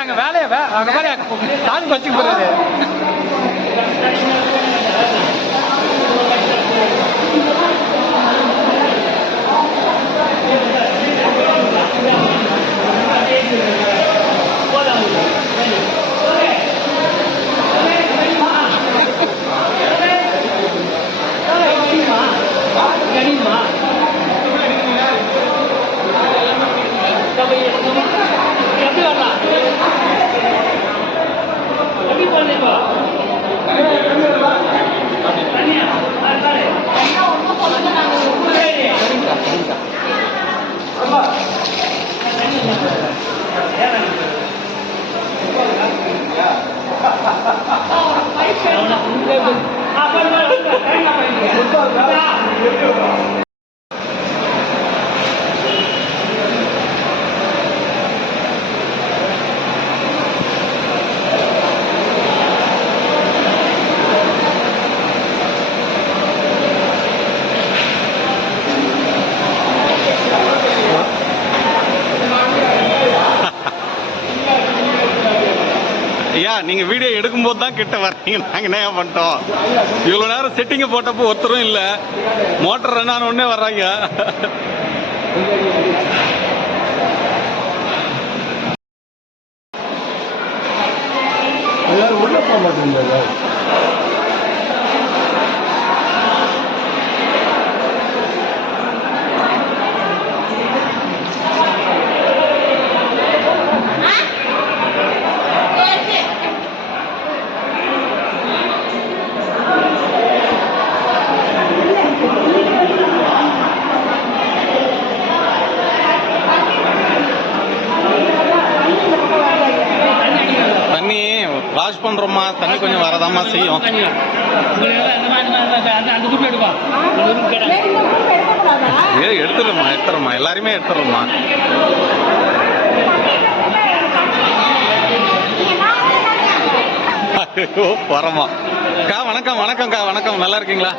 அங்கே வேலையை அங்கே மாதிரி தாங்க வச்சுக்க போறாரு. நீங்க வீடியோ எடுக்கும்போது தான் கிட்ட வர்றீங்க. நாங்க என்ன பண்ணிட்டோம், இவ்வளவு நேரம் செட்டிங்க போட்டப்போ ஒருத்தரும் இல்ல, மோட்டர் ரன் ஆன உடனே வர்றாங்க. உள்ள போக மாட்டேங்குது. வாஷ் பண்றோமா, தண்ணி கொஞ்சம் வரதாமா செய்யும். எடுத்துறோமா எல்லாருமே எடுத்துறோமா. ஐயோ வரமா கா. வணக்கம் வணக்கம்க்கா. வணக்கம், நல்லா இருக்கீங்களா?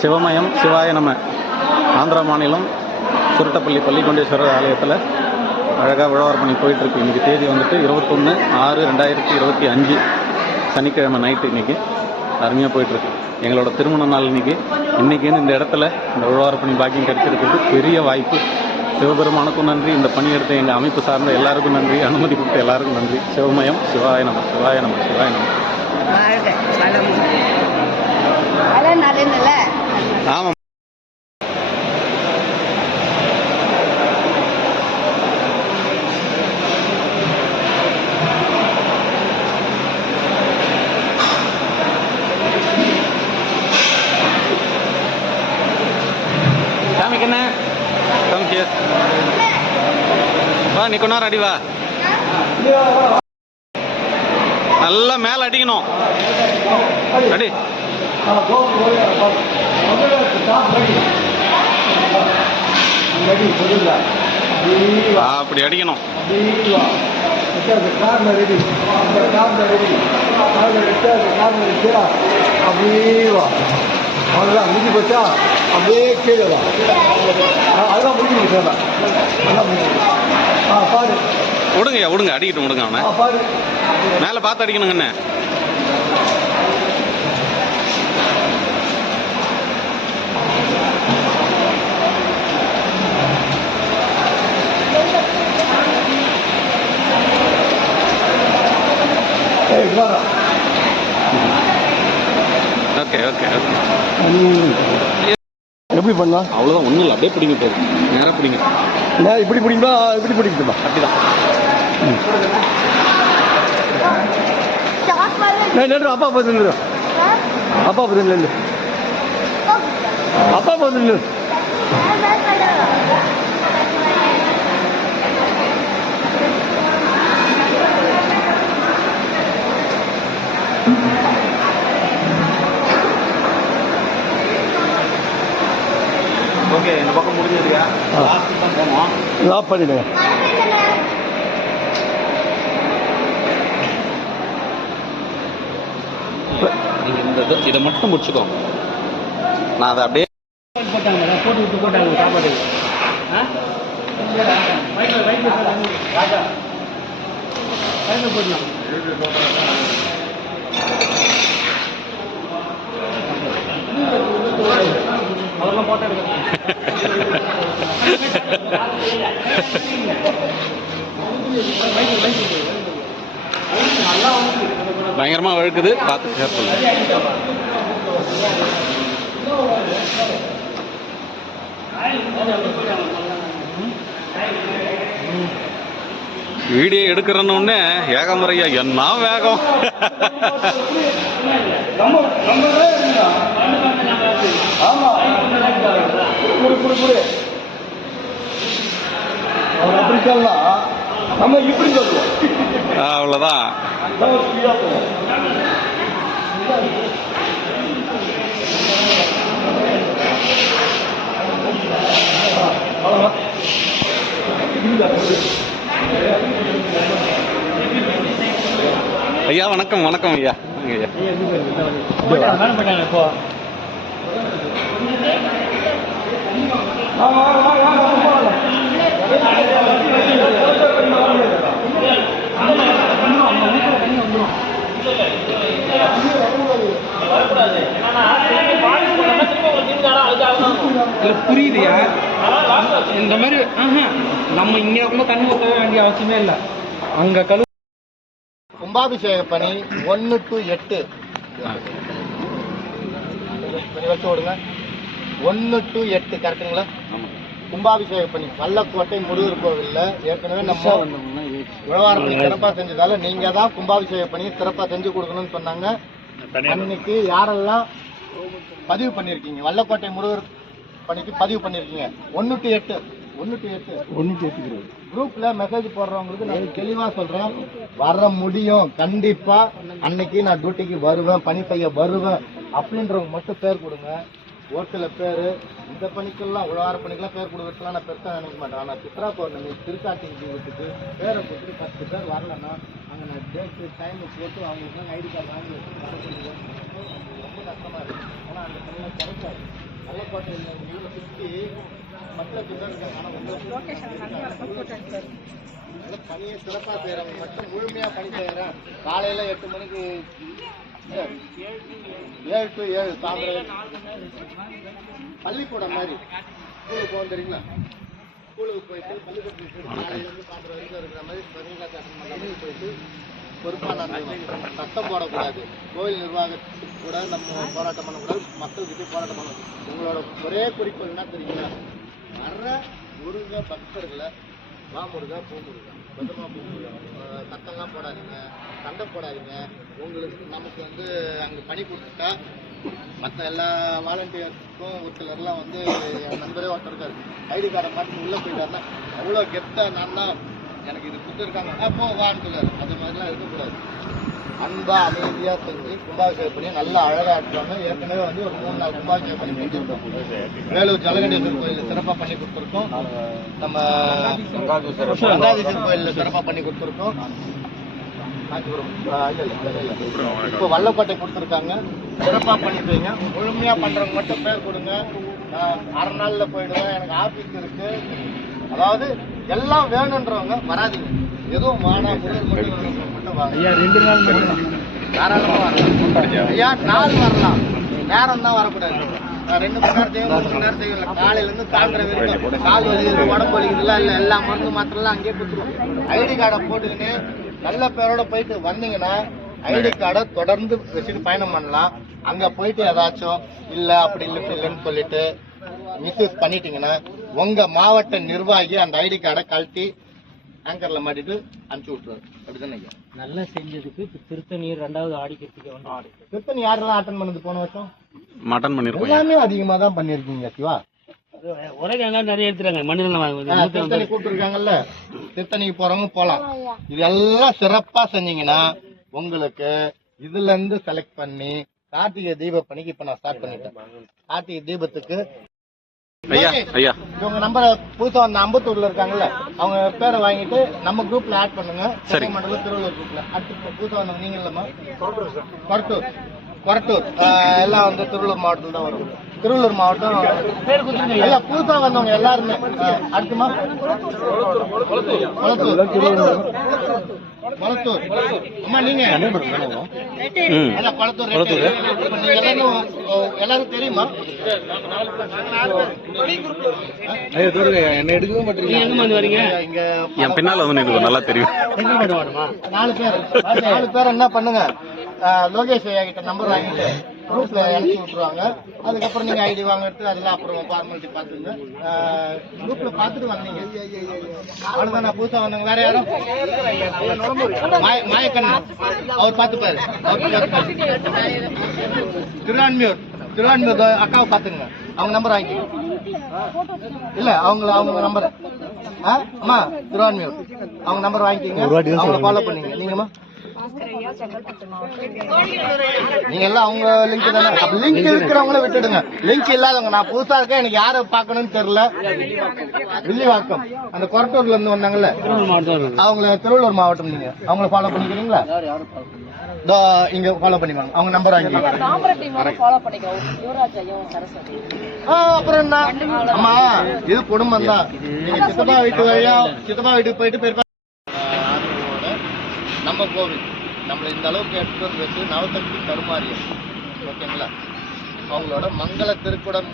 சிவமயம் சிவாய நம. ஆந்திரா மாநிலம் சுருட்டப்பள்ளி பள்ளிகொண்டேஸ்வரர் ஆலயத்தில் அழகாக விழாவர்ப்பணி போயிட்டுருக்கு. இன்றைக்கி தேதி வந்துட்டு 21/6/2025 சனிக்கிழமை நைட்டு. இன்றைக்கி அருமையாக போயிட்டுருக்கு. எங்களோட திருமண நாள் இன்றைக்கின்னு இந்த இடத்துல இந்த விழாவர்ப்பணி பாக்கியம் கிடைச்சிருக்கிறது பெரிய வாய்ப்பு. சிவபெருமானுக்கும் நன்றி, இந்த பணி எடுத்த எங்கள் அமைப்பு சார்ந்த எல்லாருக்கும் நன்றி, அனுமதி கொடுத்த எல்லாருக்கும் நன்றி. சிவமயம் சிவாய நம சிவாய நம சிவாய நம. ஆமாம். காமிக்கண்ணே, காமிக்க வா. நீ கொஞ்ச நேரம் அடி வா. நல்லா மேலே அடிக்கணும். அடி. அப்படி அடிக்கணும். அவ்வளோதான் முடிஞ்சு போச்சா. அப்படியே கீழே அதெல்லாம் முடிஞ்சு சார். அதெல்லாம் முடிஞ்சு. பாரு விடுங்க விடுங்க, அடிக்கிட்டு விடுங்க. அவனை பாரு மேலே பார்த்து அடிக்கணுங்கண்ணே. Okay okay okay. எப்படி பண்ணலாம்? அவ்வளோதான், ஒன்றும் இல்லை. அப்படியே பிடிங்க, போதும். நேராக பிடிங்க. இப்படி பிடிங்களா? இப்படி பிடிக்குமா? அப்படிதான். அப்பா பார்த்து அப்பா பார்த்து அப்பா பார்த்து ஓகே. இந்த பக்கம் முடிஞ்சதுக்கா லாஸ்ட் தான் போனோம். லாப் பண்ணிடுங்க. இதை மட்டும் முடிச்சுக்கோங்க. நான் அதை அப்படியே போட்டாங்க சாப்பாடு. அவரெல்லாம் போட்டா பயங்கரமா வழுக்குது, பார்த்து கேர்ஃபுல். வீடியோ எடுக்கிறன்னு ஏகமுறையா என்ன வேகம். நம்ம இப்படி சொல்லுவோம், அவ்வளோதான். ஐயா வணக்கம். வணக்கம் ஐயா. ஐயா இப்போ புரியுதுயா. இந்த மாதிரி நம்ம இங்க ரொம்ப கண்ணு ஊற்ற வேண்டிய அவசியமே இல்லை. அங்க கழு கும்பாபிஷேக பணி 1 to 8 வச்சு விடுங்க. 1 to 8 கரெக்டுங்களா? கும்பாபிஷேக பணி வல்லக்கோட்டை முருகர் கோவில்ல ஏற்கனவே நம்ம உழவார பணி சிறப்பா செஞ்சதால நீங்க தான் கும்பாபிஷேக பணி சிறப்பா செஞ்சு கொடுக்கணும்னு சொன்னாங்க. அன்னைக்கு யாரெல்லாம் பதிவு பண்ணிருக்கீங்க, வல்லக்கோட்டை முருகர் பணிக்கு பதிவு பண்ணிருக்கீங்க 1 to 8 குரூப்ல மெசேஜ் போடுறவங்களுக்கு நான் தெளிவா சொல்றேன், வர முடியும் கண்டிப்பா. அன்னைக்கு நான் டியூட்டிக்கு வருவேன், பணி செய்ய வருவேன் அப்படின்றவங்க மட்டும் பேர் கொடுங்க. ஒரு சில பேர் இந்த பணிக்கெல்லாம் உழவார பணிக்கெல்லாம் பேர் கொடுக்கறதுலாம் நான் பெருசாக நினைக்க மாட்டேன். ஆனால் சித்ரா பௌர்ணமி திருக்காட்டி தீபத்துக்கு பேரை கொடுத்து 10 பேர் வரலன்னா அங்கே நான் டேட்டு டைம் போட்டு அவங்களுக்கு ஐடி கார்டு வாங்கி வச்சு வர சொல்லுவேன். ரொம்ப கஷ்டமா இருக்கு. ஆனால் அந்த பணியெல்லாம் கிடைக்காது. நல்லக்கோட்டையில் ஊரை சுற்றி 10 லட்சம் பேர் இருக்காங்க. ஆனால் நல்ல பணியை சிறப்பாக செய்கிறவங்க மட்டும் முழுமையாக பணி செய்கிறேன். காலையில் 8 மணிக்கு 7 to 7 சாயந்தரம் பள்ளிக்கூடம் மாதிரி ஸ்கூலுக்கு போகும் தெரியுங்களா? ஸ்கூலுக்கு போயிட்டு பள்ளிக்கூடத்துக்கு காலையிலேருந்து சாயந்தரம் வரைக்கும் இருக்கிற மாதிரி பதினீங்களா அட்டன் பண்ணுற மாதிரி போயிட்டு பொறுப்பாக நடக்கணும். சத்தம் போடக்கூடாது. கோவில் நிர்வாகத்துக்கு கூட நம்ம போராட்டம் பண்ணக்கூடாது, மக்கள்கிட்ட போராட்டம் பண்ணணும். உங்களோட ஒரே குறிக்கோள் என்ன தெரியுங்களா? வர்ற முருக பக்தர்களை வா முருகா பூ முருகா பத்திரமா பூ முருகா, சத்தம்லாம் போடாதீங்க, சண்டை போடாதீங்க. உங்களுக்கு நமக்கு அங்கே பணி கொடுத்துட்டா மற்ற எல்லா வாலண்டியர்ஸுக்கும் ஒரு சிலர்லாம் என் நண்பரே ஒருத்தர் இருக்காரு, ஐடி கார்டை பார்த்து உள்ளே போயிட்டாருன்னா அவ்வளோ கெத்தாக நான் தான் எனக்கு இது கொடுத்துருக்காங்க அப்போ வான்னு சொல்லாரு. அது மாதிரிலாம் இருக்கக்கூடாது. அன்பா அமைதியாக செஞ்சு கும்பாபிஷேகம் பண்ணி நல்லா அழகாக எடுத்துவாங்க. ஏற்கனவே ஒரு 3 நாள் கும்பாபிஷேகம் பண்ணி செஞ்சுருக்கோம். வேலூர் ஜலகண்டேஸ்வரர் கோயிலில் சிறப்பாக பண்ணி கொடுத்துருக்கோம். நம்ம கங்காதீஸ்வரர் கோயிலில் சிறப்பாக பண்ணி கொடுத்துருக்கோம். இப்போ வல்லக்கோட்டை கொடுத்துருக்காங்க, சிறப்பாக பண்ணிப்பீங்க. முழுமையாக பண்ணுறவங்க மட்டும் பேர் கொடுங்க. நான் அரை நாளில் போயிடுவேன், எனக்கு ஆஃபீஸ் இருக்கு. அதாவது எல்லாம் வேணுன்றவங்க வராதிங்க. எதுவும் வாடா முருகர் மட்டும் வாங்க. ஐயா 2 நாள் தாராளமாக வரலாம். ஐயா 4 வரலாம், நேரம் தான் வரக்கூடாது. 2 மணி நேரம் செய்யும், 3 மணி நேரம் செய்யல. காலையிலேருந்து சாயந்தரம் வரைக்கும் கால் வலிக்குது, உடம்பு வலிக்குதுலாம் இல்லை, எல்லா மருந்து மாத்திரலாம் அங்கேயே கொடுத்துருவோம். ஐடி கார்டை போட்டுக்கின்னு நல்ல பேரோட போயிட்டு வந்தீங்கன்னா ஐடி கார்டை தொடர்ந்து வச்சுட்டு பயணம் பண்ணலாம். அங்க போயிட்டு ஏதாச்சும் இல்ல அப்படி இல்லைன்னு சொல்லிட்டு மிஸ்யூஸ் பண்ணிட்டீங்கன்னா உங்க மாவட்ட நிர்வாகி அந்த ஐடி கார்டை கழட்டி ஆங்கர்ல மாட்டிட்டு அனுப்பிச்சு விட்டுருவாரு. அப்படிதானே ஐயா? நல்லா செஞ்சதுக்கு திருத்தணி 2வது ஆடிக்கிறதுக்கு திருத்தணி யாரெல்லாம் அட்டன் பண்ணது போன வருஷம்? மட்டன் பண்ணிருக்கோம். எல்லாமே அதிகமா தான் பண்ணிருக்கீங்க சிவா. ஒரே நிறைய எடுத்துறாங்க. மண்ணில் திருத்தணி கூப்பிட்டுருக்காங்கல்ல, திருத்தணிக்கு போறவங்க போலாம். இதெல்லாம் சிறப்பா செஞ்சீங்கன்னா உங்களுக்கு இதுல இருந்து செலக்ட் பண்ணி கார்த்திகை தீப பணிக்கு இப்ப நான் ஸ்டார்ட் பண்ணிட்டேன். கார்த்திகை தீபத்துக்கு இவங்க நம்பரை புதுசா அந்த அம்பத்தூர்ல இருக்காங்கல்ல, அவங்க பேரை வாங்கிட்டு நம்ம குரூப்ல ஆட் பண்ணுங்க. சென்னை மண்டலம் திருவள்ளூர் குரூப்ல அடுத்து புதுசா வந்தவங்க நீங்க இல்லம்மா கொரட்டூர் கொரட்டூர் எல்லாம் வந்து திருவள்ளூர் மாவட்டத்தில் தான் வரும். திருவள்ளூர் மாவட்டம் எல்லாம் புதுசாக வந்தவங்க எல்லாருமே. அடுத்துமா கொளத்தூர். அம்மா நீங்க கொளத்தூர் எல்லாரும் தெரியுமா? என்ன எடுக்கவே மாட்டீங்க. இங்க என் பின்னால வந்து எனக்கு நல்லா தெரியும். 4 பேர் என்ன பண்ணுங்க, லோகேஷ் ஐயா கிட்ட நம்பர் வாங்கிட்டு குரூப்ல அனுப்பிச்சு விட்டுருவாங்க. அதுக்கப்புறம் நீங்க ஐடி வாங்குறது அதெல்லாம் அப்புறம் ஃபார்மாலிட்டி பார்த்துங்க. குரூப்ல பார்த்துட்டு வந்தீங்க அவ்வளவுதான். நான் புதுசா வந்தவங்க வேற யாரும் மாயக்கண்ணன் அவர் பார்த்துப்பாரு. திருவான்மியூர் அக்காவை பார்த்துங்க. அவங்க நம்பர் வாங்கிக்கோங்க. இல்ல அவங்க நம்பர் அம்மா திருவான்மியூர் அவங்க நம்பர் வாங்கிக்கிங்க. அவங்க ஃபாலோ பண்ணீங்க. நீங்கம்மா நீங்க எல்லாம் அவங்க லிங்க் தானே. லிங்க் இருக்கிறவங்கள விட்டுடுங்க. லிங்க் இல்லாதவங்க நான் புதுசா இருக்கேன் எனக்கு யாரை பார்க்கணும்னு தெரியல. வில்லிவாக்கம் அந்த கொரட்டூர்ல இருந்து வந்தாங்கல்ல அவங்க திருவள்ளூர் மாவட்டம். நீங்க அவங்கள ஃபாலோ பண்ணிக்கிறீங்களா? இங்க ஃபாலோ பண்ணிவாங்க. அவங்க நம்பர் வாங்கி அப்புறம் என்ன அம்மா இது குடும்பம் தான். நீங்க சித்தப்பா வீட்டுக்கு போயிட்டு நம்ம கோவில் நம்மளை இந்த அளவுக்கு எடுத்துட்டு வந்து வச்சு நவசக்தி கருமாரியம் ஓகேங்களா. அவங்களோட மங்கள திருக்குடம்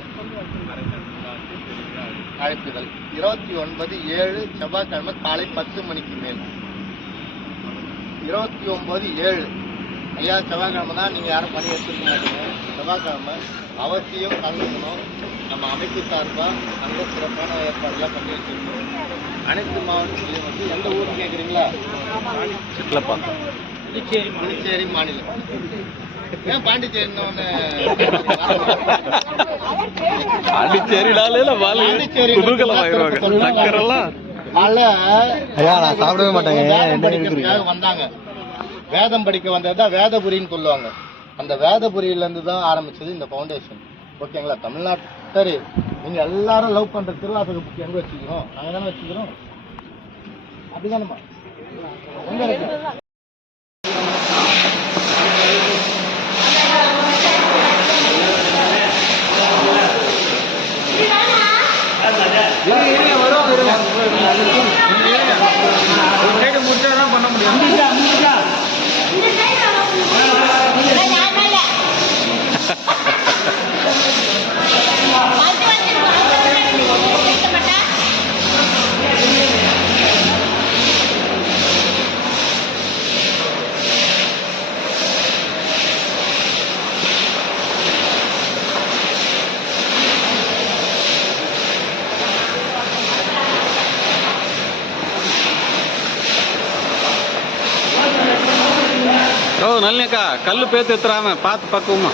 அழைப்புகள் 29/7 செவ்வாய்க்கிழமை காலை 10 மணிக்கு மேல். 29/7 ஐயா செவ்வாய்க்கிழமை தான். நீங்க யாரும் பணி எடுத்துக்க மாட்டீங்க. செவ்வாய்க்கிழமை அவசியம் கலந்துக்கணும். நம்ம அமைப்பு சார்பா அங்க சிறப்பான ஏற்பாடுலாம் பண்ணி வச்சிருக்கோம். அனைத்து மாவட்டத்திலையும் வந்து எந்த ஊர்னு கேட்குறீங்களா? புதுச்சேரி மாநிலம். ஏன் பாண்டிச்சேரின்னு வந்தாங்க. வேதம் படிக்க வந்ததுதான் வேதபுரின்னு சொல்லுவாங்க. அந்த வேதபுரியில இருந்து தான் ஆரம்பிச்சது இந்த ஃபவுண்டேஷன் ஓகேங்களா. தமிழ்நாட்டு நீங்க எல்லாரும் லவ் பண்ற திருவாசக புக் எங்க வச்சுக்கிறோம்? நாங்க தானே வச்சுக்கிறோம். அப்படிதானம்மா எங்க இருக்கு? முடிச்சாதான் பண்ண முடியும். ஓ நல்லக்கா கல்லு பேத்து எத்துறாம பார்த்து பக்குவமா.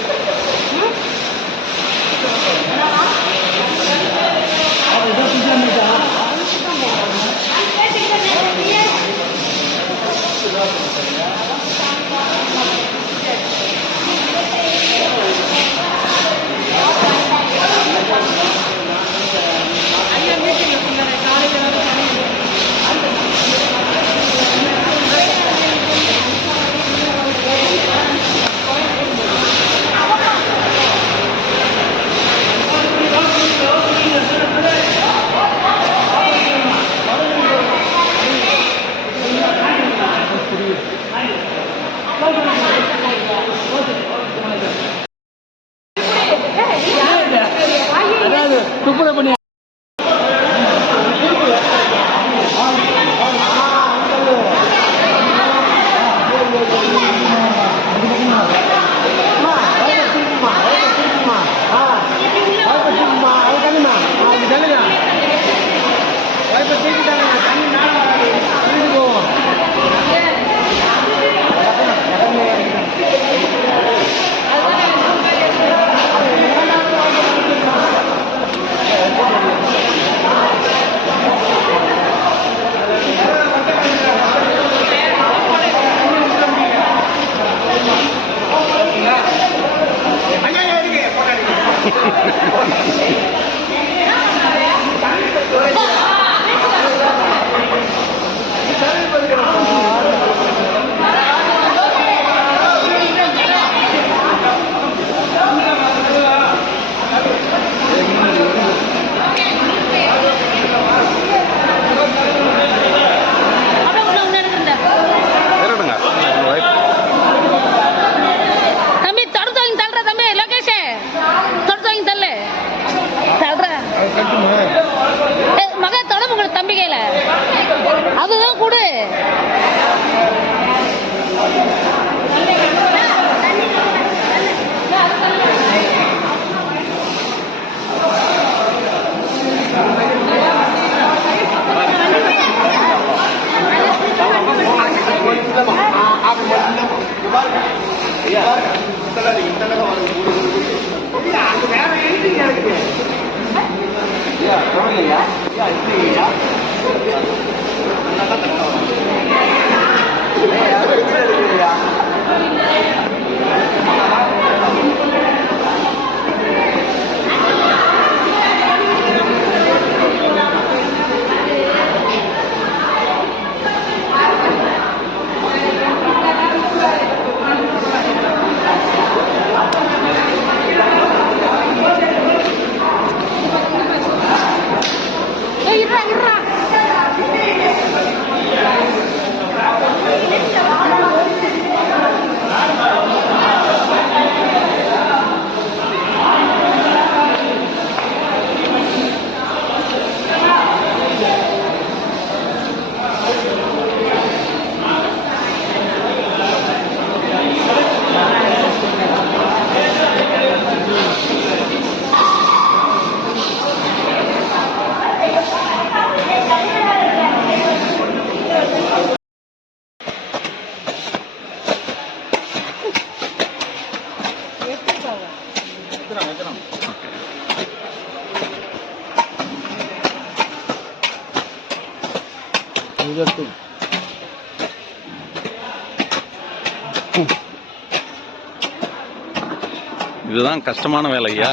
இதுதான் கஷ்டமான வேலை ஐயா.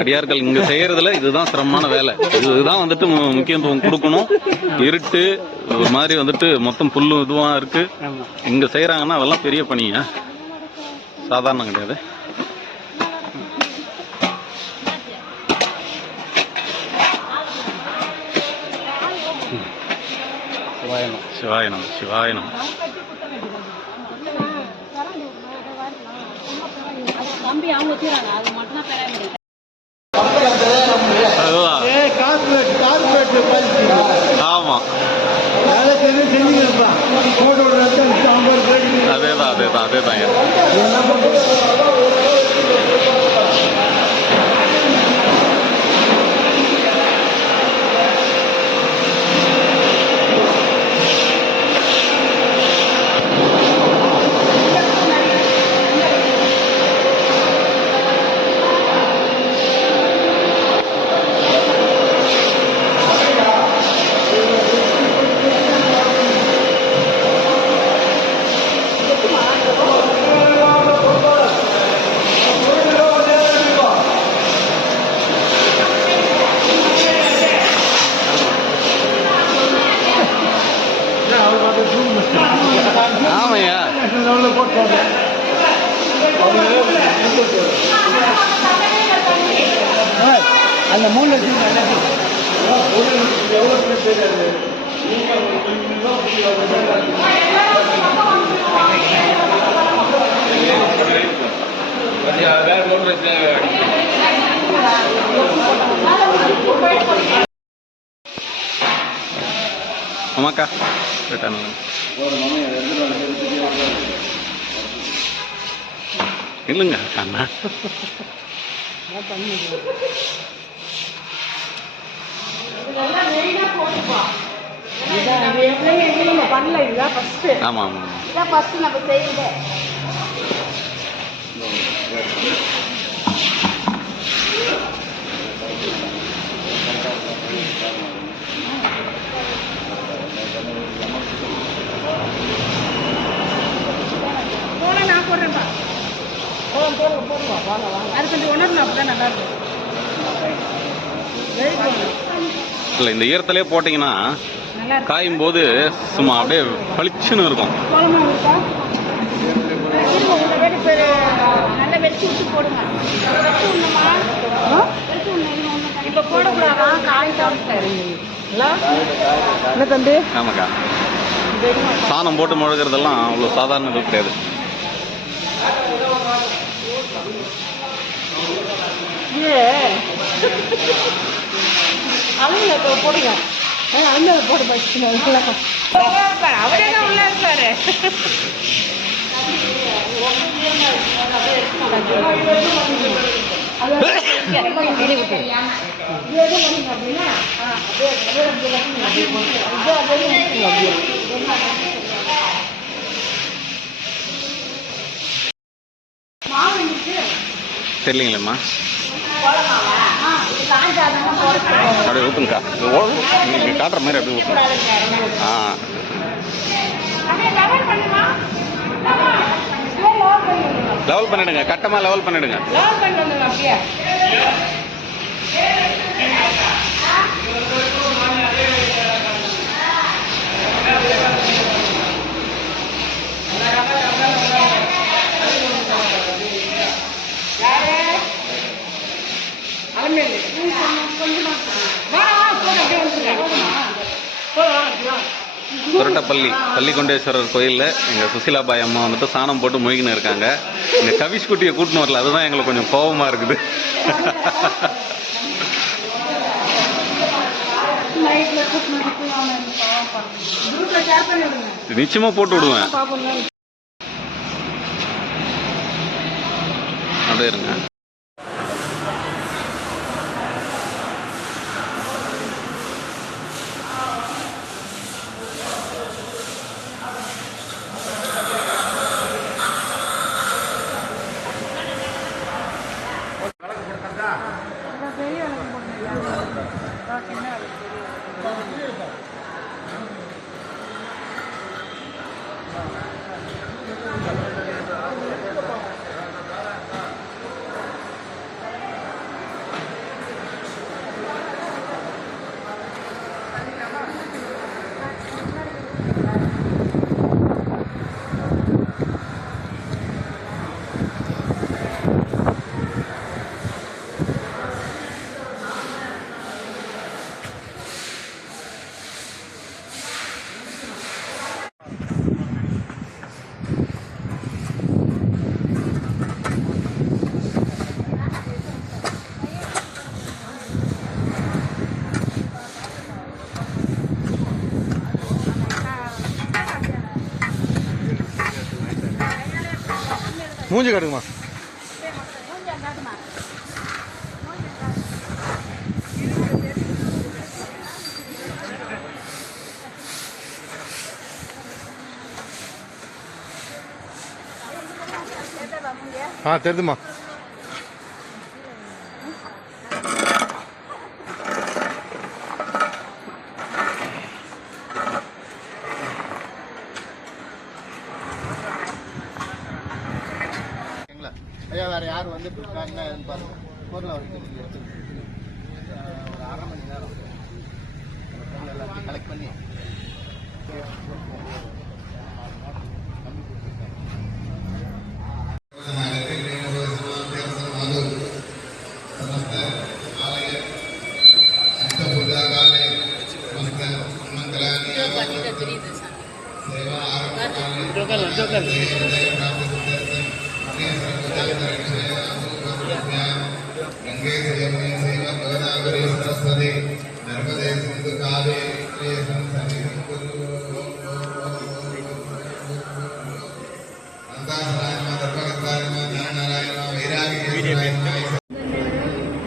அடியார்கள் இங்க செய்யறதுல இதுதான் சிரமமான வேலை. இதுதான் வந்துட்டு முக்கியத்துவம் கொடுக்கணும். இருட்டு ஒரு மாதிரி வந்துட்டு மொத்தம் புல்லு இதுவா இருக்கு. இங்க செய்யறாங்கன்னா அதெல்லாம் பெரிய பணியா, சாதாரணம் கிடையாது. சிவாயனம் சிவாயனம். ஆமா அதேதான் அதேதான் அதேதான். ஆமையா அந்த 3 லட்சம் ஆமாக்கா இல்லைங்க அண்ணா. ஆமா ஆமா இல்லை. இந்த ஈரத்திலே போட்டிங்கன்னா காயும் போது சும்மா அப்படியே பளிச்சுன்னு இருக்கும். ஆமாக்கா, சாணம் போட்டு முழுகிறதெல்லாம் அவ்வளோ சாதாரண இது கிடையாது. போடுங்க போட்டு அவரே தான் உள்ள இருக்காரு. தெரியலீங்களேம்மா. அப்படியே ஊற்றுங்கக்கா. நீங்கள் காட்டுற மாதிரி அப்படியே ஊற்றுங்க. ஆ லெவல் பண்ணிடுங்க, கட்டமாக லெவல் பண்ணிடுங்க. சுரட்டப்பள்ளி பள்ளிகொண்டேஸ்வரர் கோயிலில் எங்கள் சுசிலாபாய் அம்மா வந்துட்டு சாணம் போட்டு மொழிகின்னு இருக்காங்க. எங்கள் கவிஷ் குட்டியை கூட்டின்னு வரல, அதுதான் எங்களுக்கு கொஞ்சம் கோபமாக இருக்குது. நிச்சயமாக போட்டு விடுவேன். அப்படியே இருங்க. மூஞ்சி காட்டுங்கம்மா. தெரியுதுமா. ஐயா வேறு யார் வந்து இருக்காங்க பாருங்க. பொருளை வந்து ஒரு அரை மணி நேரம் எல்லாத்தையும் கலெக்ட் பண்ணி गंगे यमुने चैव गोदावरी सरस्वती नर्मदे सिंधु कावेरी सन्निधिं कुरु अनंतासनाय नमः दर्पगताय नमः ज्ञानाराय नमः वैराग्येश्वराय नमः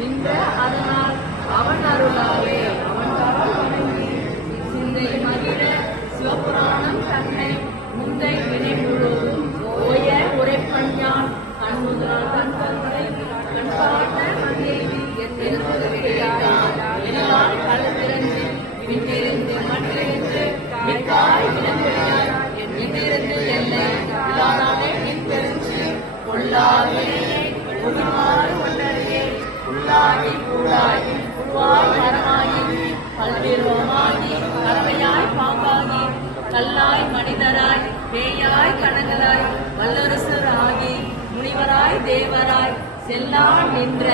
இந்த அதனால் அவன் அருளாலே அவன் வணங்கி சிந்தை மகிழ சிவபுராணம் தன்னை முந்தை வினை முழுவதும் ஓய உரைப்பஞ்சான் கண்முதல் தன் தந்தை கண்பாட்ட மகிழ்ச்சி என்னால் கலந்திருந்து விண்ணிருந்து மற்றிருந்து மிக்காய் விளங்குகிறார் என்னிருந்து என்னை இல்லாதானே நின் பெருஞ்சு கொள்ளாதே உருமாறு கொண்டறியே உள்ளாகி கூடாகி உருவாய் மரமாகி பல்விருவமாகி கறவையாய் பாம்பாகி கல்லாய் மனிதராய் பேயாய் கணங்களாய் வல்லரசர் ஆகி முனிவராய் தேவராய் செல்லாம் நின்ற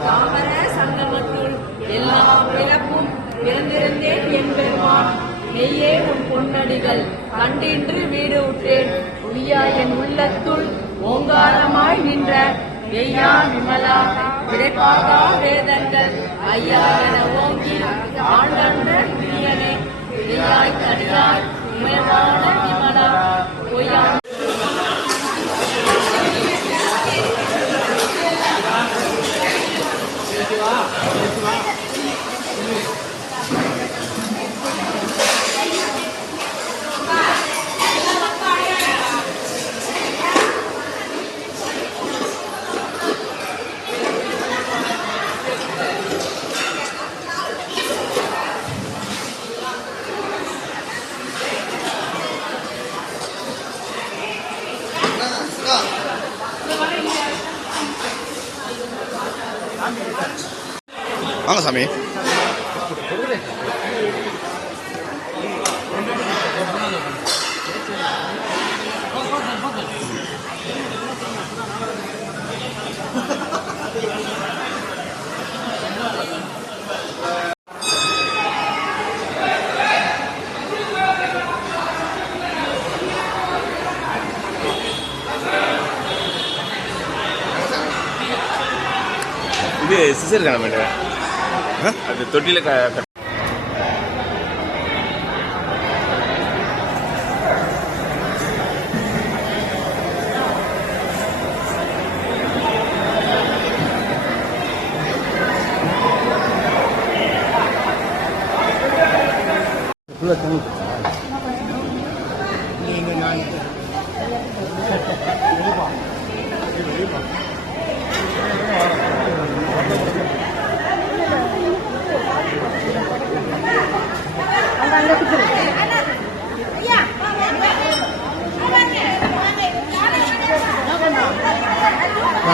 தாமர சங்கமத்துள் எல்லா பிறப்பும் பிறந்திருந்தேன் என் பெருமான் மெய்யே உன் பொன்னடிகள் கண்டின்று வீடு உற்றேன் உய்யா என் உள்ளத்துள் ஓங்காரமாய் நின்ற வெய்யா விமலா விடைப்பாகா வேதங்கள் ஐயா என ஓங்கி ஆண்டன்ற பிரியனே விளையாய் தனியாய் உயர்வான விமலா பொய்யா வாங்க சாமி. இது சிசர் தானே மேடம்? அது தொட்டியில்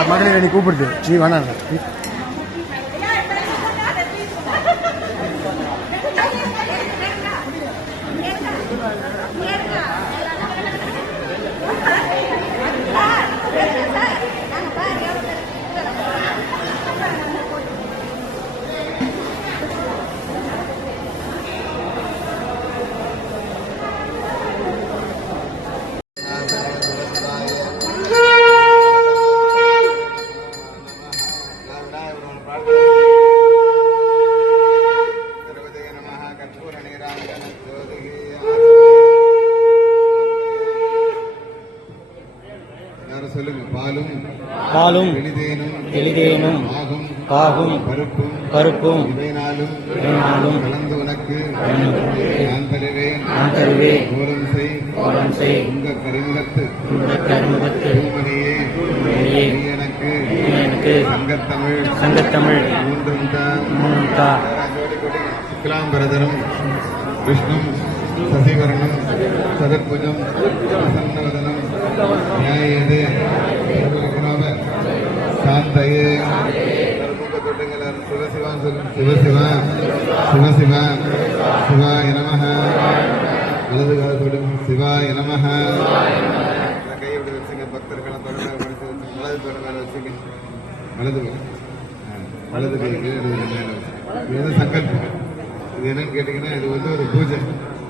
மகளிர் அணி கூப்பிடுது, நீ வேணாம். சொல்லுங்க. பாலும் பாலும் எளிதேனும் பாகும் பருப்பும் இவைனாலும் கலந்து உனக்கு நான் தருவேன். கோலம் செய் உங்க கரிமுகத்து பூமணியே எனக்கு சங்கத்தமிழ் மூன்றும் தா. சுக்லாம்பரதரம் விஷ்ணும் சசிவரணம் சதற்புஜம் பிரசன்னவதனம் நியாயது சாந்தயே சிவசிவா சிவசிவா சிவசிவா சிவாய நமஹ. வலது காலத்தோடு சிவாய நமஹ. கையோடு வச்சுங்க. பக்தர்களை தொடர்ந்து வலது தொடர்ந்து வச்சுங்க. வலது கைக்கு இது வந்து சங்கல்பம். இது என்னன்னு கேட்டீங்கன்னா, இது வந்து ஒரு பூஜை,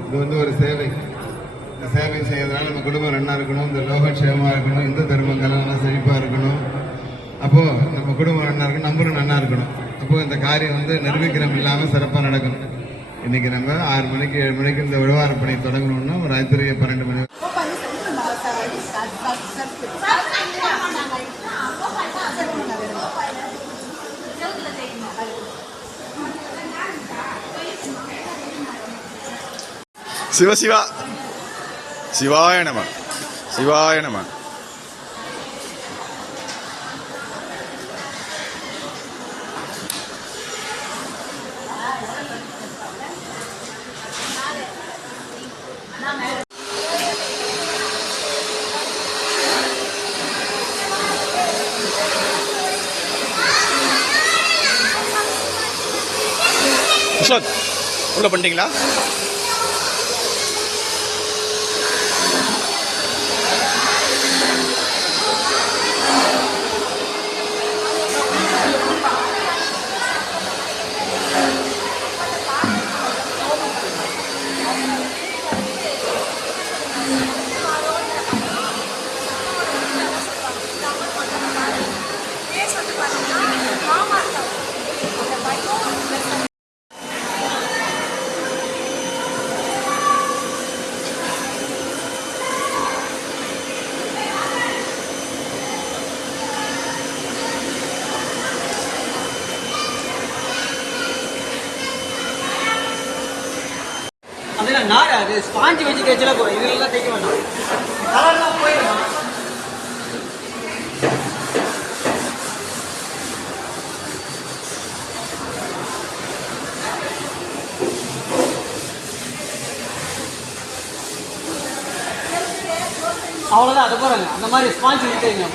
இது வந்து ஒரு சேவை. இந்த சேவை செய்யறதுனால நம்ம குடும்பம் நன்னா இருக்கணும், இந்த லோகக்ஷேமமா இருக்கணும், இந்து தர்மங்கள் நல்லா செழிப்பா இருக்கணும். அப்போ நம்ம குடும்பம் நன்னா இருக்கணும், நம்மளும் நன்னா இருக்கணும். அப்போ இந்த காரியம் வந்து நிர்விக்கிரம் இல்லாம சிறப்பா நடக்கணும். இன்னைக்கு நம்ம 6 மணிக்கு 7 மணிக்கு இந்த விழவார பணி தொடங்கணும்னா ஒரு ராத்திரி 12 மணி சிவசிவா சிவாய நம சிவாய நம. அசோக் உள்ள பண்ணிட்டீங்களா? அதெல்லாம் நார் அது ஸ்பாஞ்சு வச்சு தேய்ச்சலாம் போதும். இதெல்லாம் தேய்க்க வேண்டாம். கலர்லாம் போயிடும். அவ்வளோதான். அதை போகிறாங்க அந்த மாதிரி ஸ்பாஞ்சு வச்சு தேய்ங்க.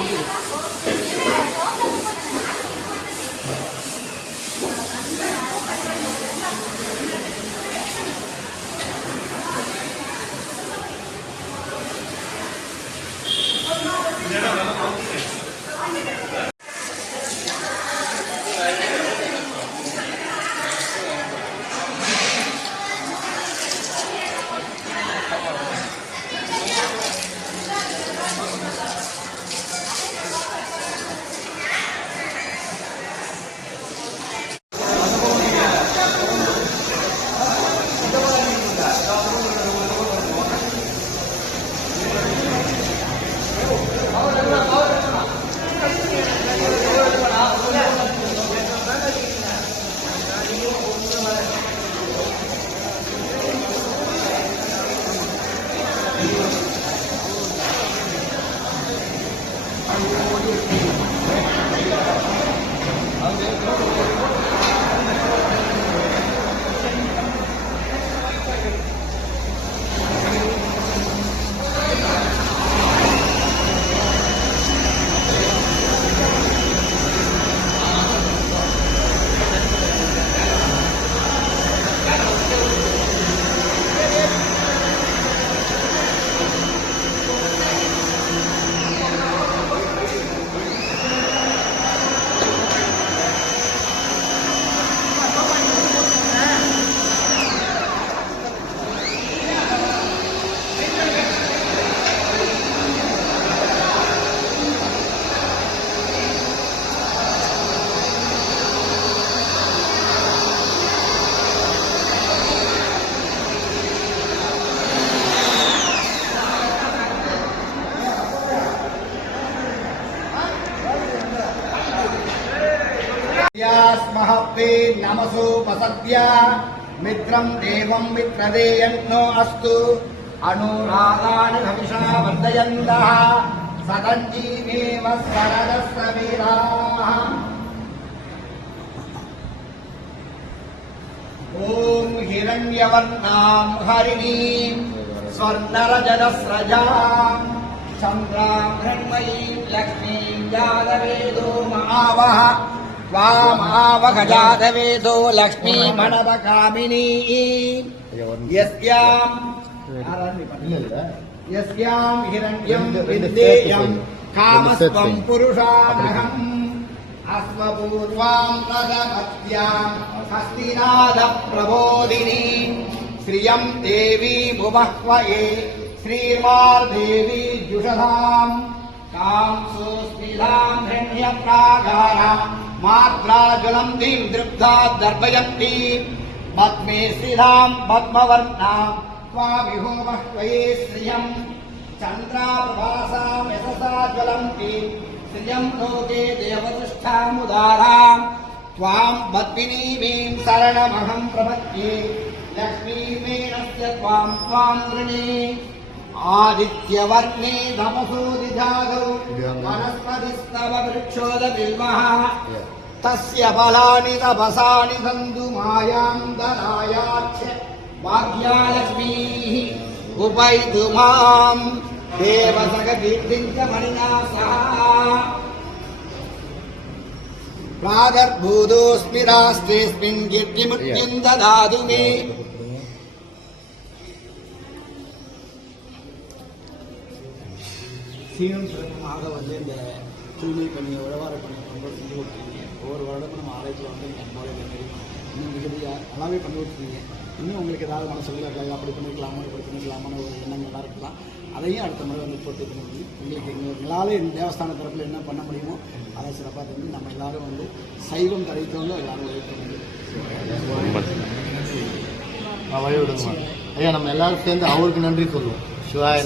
स्महवे नमसो वसद्या मित्रं देवं मित्रदेयन्नो अस्तु अनुरागानि भविषा वर्धयन्तः सदञ्जीवेव सरदस्सवीराः ॐ हिरण्यवर्णां हरिणीं स्वर्णरजतस्रजां चन्द्रां हिरण्मयीं लक्ष्मीं जातवेदो महावः वामावगजातवेदो लक्ष्मी मनवकामिनी यस्यां हिरण्यं विद्येयं कामस्त्वं पुरुषानहम् अस्मपूर्वां तदमत्यां हस्तिनादप्रबोधिनी श्रियं देवी मुमह्वये श्रीर्मार्देवी जुषधाम् कां सुस्मितां हिरण्यप्राकारां मात्राजलं दीं दृग्धा दर्पयन्ती पद्मे स्थितां पद्मवर्णां त्वामिहोमह्वये श्रियं चन्द्राप्रभासां यशसा ज्वलन्ति श्रियं लोके देवतिष्ठामुदारां त्वां पद्मिनीमीं शरणमहं प्रपद्ये लक्ष्मीमेनस्य त्वां वृणे आदित्यवर्णे तपसोदिजागौ वनस्पतिस्तव वृक्षोदबिल्वः तस्य फलानि तपसानि सन्तु मायान्तरायाच्च भाग्यालक्ष्मीः उपैतु माम् देवसखकीर्तिं च मणिना सह प्रागर्भूतोऽस्मि राष्ट्रेऽस्मिन् कीर्तिमृत्युं ददातु मे சீனம் சிறப்புமாக வந்து இந்த தூய்மை பணியை உழவார பணியை ரொம்ப செஞ்சு கொடுத்துருக்கீங்க. ஒவ்வொரு வருடமும் நம்ம ஆலயத்தில் வந்து நீங்கள் போல இன்னும் மிகப்பெரிய நல்லாவே பண்ணி கொடுத்துருக்கீங்க. இன்னும் உங்களுக்கு ஏதாவது மனசுல இருக்காது அப்படி பண்ணிக்கலாமா இப்படி பண்ணிக்கலாமான ஒரு எண்ணங்கள்லாம் இருக்கலாம். அதையும் அடுத்த முறை வந்து போட்டு பண்ணி உங்களுக்கு எங்களால் இந்த தேவஸ்தான தரப்பில் என்ன பண்ண முடியுமோ அதை சிறப்பாக வந்து நம்ம எல்லோரும் வந்து சைவம் தடைத்தவங்க எல்லோரும் உழைக்க முடியும். வழிவிடுங்க ஐயா. நம்ம எல்லாரும் சேர்ந்து அவருக்கு நன்றி சொல்லுவோம். சிவாய